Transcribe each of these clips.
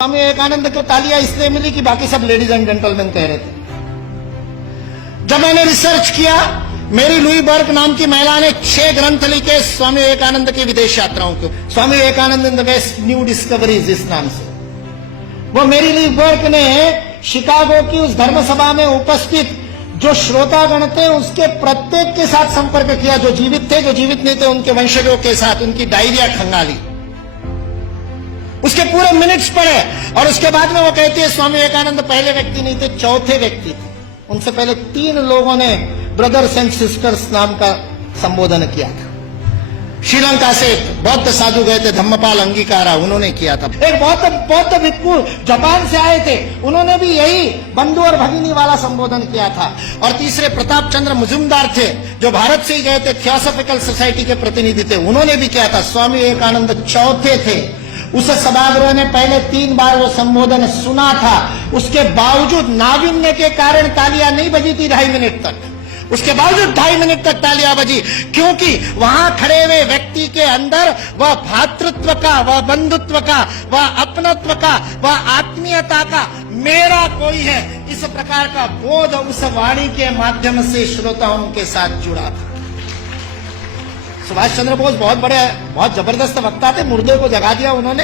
स्वामी विवेकानंद को तालियां इसलिए मिली कि बाकी सब लेडीज एंड जेंटलमैन कह रहे थे। जब मैंने रिसर्च किया, मेरी लुई बर्क नाम की महिला ने 6 ग्रंथ लिखे स्वामी विवेकानंद की विदेश यात्राओं को, Swami Vivekananda in the west new discoveries इस नाम से। वो मेरी लुई बर्क ने शिकागो की उस धर्म सभा में उपस्थित जो श्रोतागण थे उसके प्रत्येक के साथ संपर्क किया, जो जीवित थे, जो जीवित नहीं थे उनके वंशजों के साथ, उनकी डायरिया खंगाली, उसके पूरे मिनट्स पढ़े। और उसके बाद में वो कहती है स्वामी विवेकानंद पहले व्यक्ति नहीं थे, चौथे व्यक्ति थे। उनसे पहले 3 लोगों ने ब्रदर्स एंड सिस्टर्स नाम का संबोधन किया था। श्रीलंका से बौद्ध साधु गए थे, धम्मपाल अंगीकारा, उन्होंने किया था। एक बौद्ध भिक्षु जापान से आए थे, उन्होंने भी यही बंधु और भगिनी वाला संबोधन किया था। और तीसरे प्रताप चंद्र मुजुमदार थे, जो भारत से ही गए थे, थियोसॉफिकल सोसाइटी के प्रतिनिधि थे, उन्होंने भी किया था। स्वामी विवेकानंद चौथे थे। उस सभागृह ने पहले 3 बार वो संबोधन सुना था, उसके बावजूद नाविन्य के कारण तालियां नहीं बजी थी 2.5 मिनट तक। उसके बावजूद 2.5 मिनट तक तालियां बजी, क्योंकि वहां खड़े हुए व्यक्ति के अंदर वह भातृत्व का, वह बंधुत्व का, वह अपनत्व का, वह आत्मीयता का, मेरा कोई है, इस प्रकार का बोध उस वाणी के माध्यम से श्रोताओं के साथ जुड़ा था। सुभाष चंद्र बोस बहुत जबरदस्त वक्ता थे, मुर्दे को जगा दिया उन्होंने।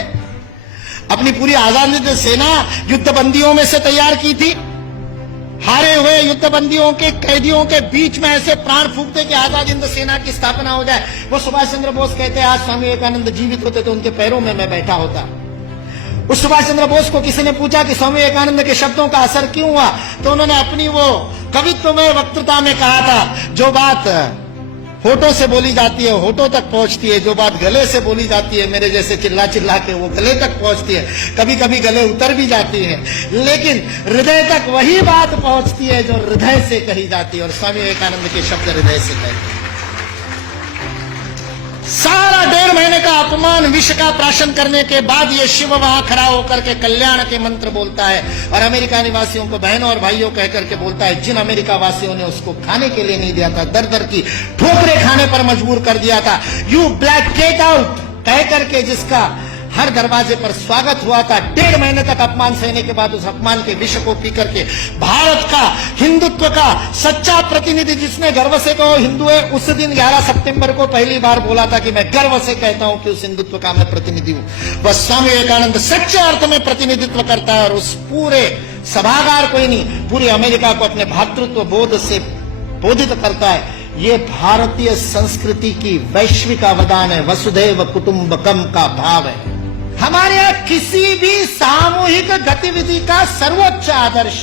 अपनी पूरी आजादी सेना युद्धबंदियों में से तैयार की थी। हारे हुए युद्धबंदियों के कैदियों के बीच में ऐसे प्राण फूंकते कि आजाद हिंद सेना की स्थापना हो जाए। वो सुभाष चंद्र बोस कहते हैं, आज स्वामी विवेकानंद जीवित होते तो उनके पैरों में मैं बैठा होता। उस सुभाष चंद्र बोस को किसी ने पूछा कि स्वामी विवेकानंद के शब्दों का असर क्यों हुआ, तो उन्होंने अपनी वो कवित्वमय वक्तृता में कहा था, जो बात होठों से बोली जाती है होठों तक पहुंचती है, जो बात गले से बोली जाती है मेरे जैसे चिल्ला चिल्ला के वो गले तक पहुंचती है, कभी कभी गले उतर भी जाती है, लेकिन हृदय तक वही बात पहुंचती है जो हृदय से कही जाती है। और स्वामी विवेकानंद के शब्द हृदय से कहते हैं। सारा 1.5 महीने का अपमान विष का प्राशन करने के बाद ये शिव वहां खड़ा होकर के कल्याण के मंत्र बोलता है और अमेरिका निवासियों को बहनों और भाइयों कह करके बोलता है, जिन अमेरिका वासियों ने उसको खाने के लिए नहीं दिया था, दर दर की ठोकरें खाने पर मजबूर कर दिया था, यू ब्लैक गेट आउट कह करके जिसका हर दरवाजे पर स्वागत हुआ था, 1.5 महीने तक अपमान सहने के बाद उस अपमान के विष को पी करके भारत का हिंदुत्व का सच्चा प्रतिनिधि, जिसने गर्व से कहो हिंदू है, उस दिन 11 सितंबर को पहली बार बोला था कि मैं गर्व से कहता हूं कि उस हिंदुत्व का मैं प्रतिनिधि हूं। बस स्वामी विवेकानंद सच्चे अर्थ में प्रतिनिधित्व करता है और उस पूरे सभागार को ही नहीं, पूरी अमेरिका को अपने भातृत्व बोध से बोधित करता है। ये भारतीय संस्कृति की वैश्विक अवदान है, वसुधैव कुटुंबकम का भाव है। हमारे यहां किसी भी सामूहिक गतिविधि का सर्वोच्च आदर्श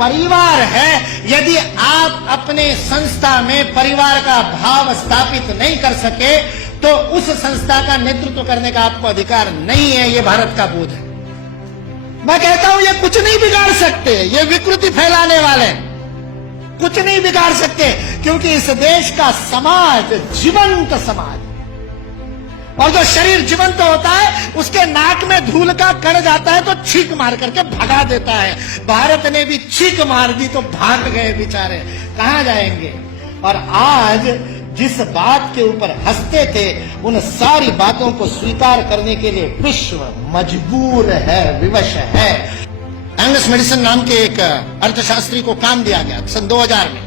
परिवार है। यदि आप अपने संस्था में परिवार का भाव स्थापित नहीं कर सके तो उस संस्था का नेतृत्व करने का आपको अधिकार नहीं है। ये भारत का बोध है। मैं कहता हूं ये कुछ नहीं बिगाड़ सकते, ये विकृति फैलाने वाले कुछ नहीं बिगाड़ सकते, क्योंकि इस देश का समाज जीवंत समाज, और जो शरीर जीवंत होता है उसके नाक में धूल का कण जाता है तो छींक मार करके भगा देता है। भारत ने भी छींक मार दी तो भाग गए बेचारे, कहां जाएंगे। और आज जिस बात के ऊपर हंसते थे उन सारी बातों को स्वीकार करने के लिए विश्व मजबूर है, विवश है। एंगस मेडिसन नाम के एक अर्थशास्त्री को काम दिया गया सन 2000 में।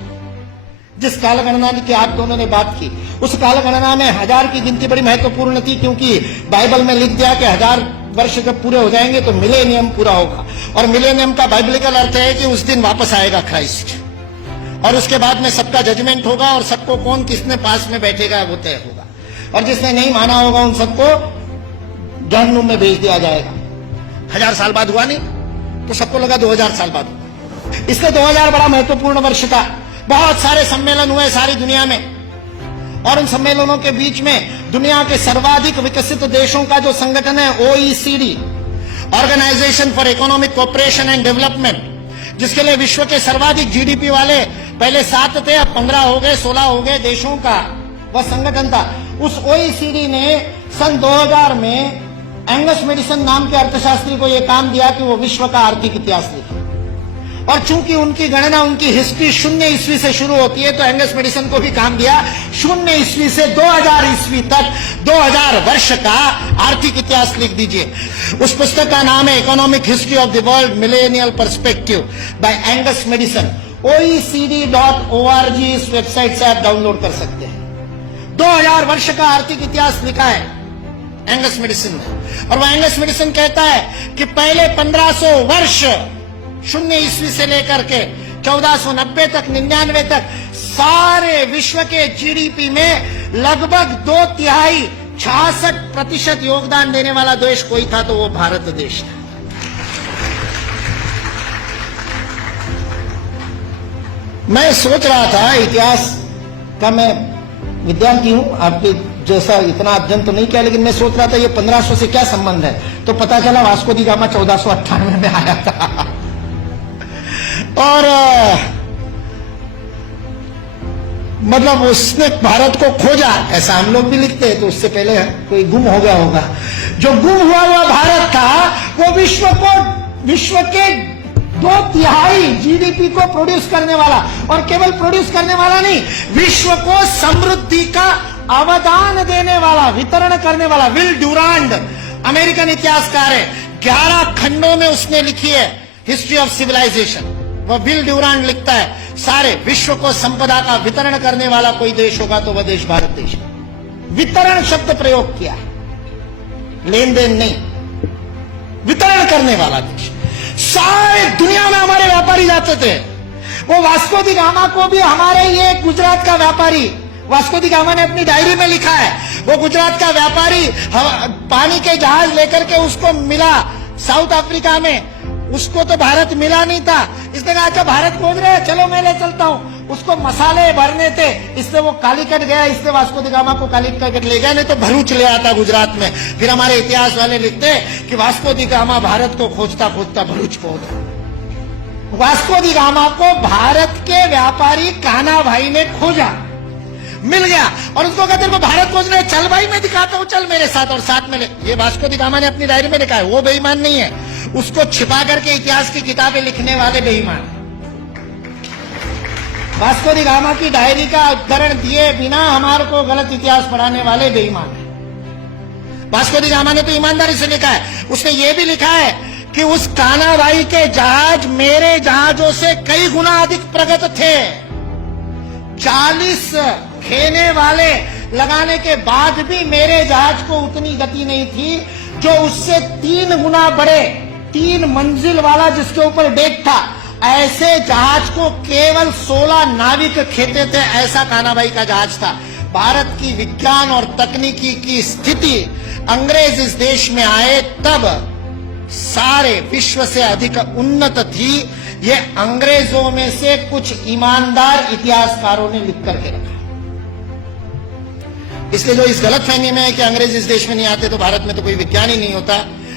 जिस कालगणना की आप दोनों ने बात की, उस कालगणना में 1000 की गिनती बड़ी महत्वपूर्ण थी, क्योंकि बाइबल में लिख दिया कि 1000 वर्ष जब पूरे हो जाएंगे तो मिलेनियम पूरा होगा। और मिलेनियम का बाइबलिकल अर्थ है कि उस दिन वापस आएगा क्राइस्ट, और उसके बाद में सबका जजमेंट होगा और सबको कौन किसने पास में बैठेगा वो तय होगा, और जिसने नहीं माना होगा उन सबको जहन्नुम में भेज दिया जाएगा। 1000 साल बाद हुआ नहीं तो सबको लगा 2000 साल बाद हुआ। इसलिए 2000 बड़ा महत्वपूर्ण वर्ष था। बहुत सारे सम्मेलन हुए सारी दुनिया में, और उन सम्मेलनों के बीच में दुनिया के सर्वाधिक विकसित देशों का जो संगठन है OECD, organisation for economic cooperation and development, जिसके लिए विश्व के सर्वाधिक GDP वाले पहले 7 थे, अब 15 हो गए, 16 हो गए देशों का वह संगठन था। उस OECD ने सन 2000 में एंगस मेडिसन नाम के अर्थशास्त्री को यह काम दिया कि वो विश्व का आर्थिक इतिहास लिखे। और चूंकि उनकी गणना, उनकी हिस्ट्री 0 ईस्वी से शुरू होती है, तो एंगस मेडिसन को भी काम दिया 0 ईस्वी से 2000 ईस्वी तक 2000 वर्ष का आर्थिक इतिहास लिख दीजिए। उस पुस्तक का नाम है economic history of the world millennial perspective by Angus Maddison. OECD.org इस वेबसाइट से आप डाउनलोड कर सकते हैं। 2000 वर्ष का आर्थिक इतिहास लिखा है एंगस मेडिसन ने। और वह एंगस मेडिसन कहता है कि पहले 1500 वर्ष 0 ईस्वी से लेकर के 1490 तक 99 तक सारे विश्व के जीडीपी में लगभग 2/3 66% योगदान देने वाला देश कोई था तो वो भारत देश था। मैं सोच रहा था, इतिहास का मैं विद्यार्थी हूं, आपके जैसा इतना अध्ययन तो नहीं किया, लेकिन मैं सोच रहा था ये 1500 से क्या संबंध है, तो पता चला वास्को दी गामा 1498 में आया था। और मतलब उसने भारत को खोजा, ऐसा हम लोग भी लिखते हैं, तो उससे पहले कोई गुम हो गया होगा। जो गुम हुआ भारत था वो विश्व के 2/3 जीडीपी को प्रोड्यूस करने वाला, और केवल प्रोड्यूस करने वाला नहीं, विश्व को समृद्धि का अवदान देने वाला, वितरण करने वाला। विल ड्यूरांड अमेरिकन इतिहासकार है, 11 खंडों में उसने लिखी है हिस्ट्री ऑफ सिविलाइजेशन। वह विल ड्यूरांड लिखता है सारे विश्व को संपदा का वितरण करने वाला कोई देश होगा तो वह देश भारत देश है। वितरण शब्द प्रयोग किया है, लेन देन नहीं, वितरण करने वाला देश। सारे दुनिया में हमारे व्यापारी जाते थे। वो वास्को दी गामा को भी हमारे ये गुजरात का व्यापारी, वास्को दी गामा ने अपनी डायरी में लिखा है, वो गुजरात का व्यापारी पानी के जहाज लेकर के उसको मिला साउथ अफ्रीका में, उसको तो भारत मिला नहीं था। इसने कहा अच्छा भारत खोज रहे हैं, चलो मैं ले चलता हूं। उसको मसाले भरने थे, इसलिए वो कालीकट गया, इसलिए वास्को दी गामा को कालीकट ले गया, नहीं तो भरूच ले आता गुजरात में। फिर हमारे इतिहास वाले लिखते कि वास्को दी गामा भारत को खोजता खोजता भरूच पहुंच गया। वास्को दी गामा को भारत के व्यापारी कान्हा भाई ने खोजा, मिल गया, और उसको कहते को भारत खोज रहे, चल भाई मैं दिखाता हूं, चल मेरे साथ, और साथ में ले। ये वास्को दी गामा ने अपनी डायरी में लिखा है, वो बेईमान नहीं है, उसको छिपा करके इतिहास की किताबें लिखने वाले बेईमान। वास्को दी गामा की डायरी का उद्धरण दिए बिना हमारे को गलत इतिहास पढ़ाने वाले बेईमान है। वास्को दी गामा ने तो ईमानदारी से लिखा है, उसने ये भी लिखा है कि उस कान्हा भाई के जहाज मेरे जहाजों से कई गुना अधिक प्रगत थे। 40 खेने वाले लगाने के बाद भी मेरे जहाज को उतनी गति नहीं थी, जो उससे 3 गुना बड़े 3 मंजिल वाला जिसके ऊपर डेक था, ऐसे जहाज को केवल 16 नाविक खेते थे। ऐसा कान्हा भाई का जहाज था। भारत की विज्ञान और तकनीकी की स्थिति अंग्रेज इस देश में आए तब सारे विश्व से अधिक उन्नत थी। ये अंग्रेजों में से कुछ ईमानदार इतिहासकारों ने लिख करके रखा। इसलिए जो इस गलतफहमी में है कि अंग्रेज इस देश में नहीं आते तो भारत में तो कोई विज्ञान ही नहीं होता,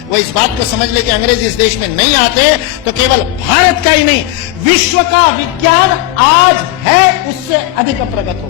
वो इस बात को समझ ले कि अंग्रेज इस देश में नहीं आते तो केवल भारत का ही नहीं, विश्व का विज्ञान आज है उससे अधिक प्रगत हो।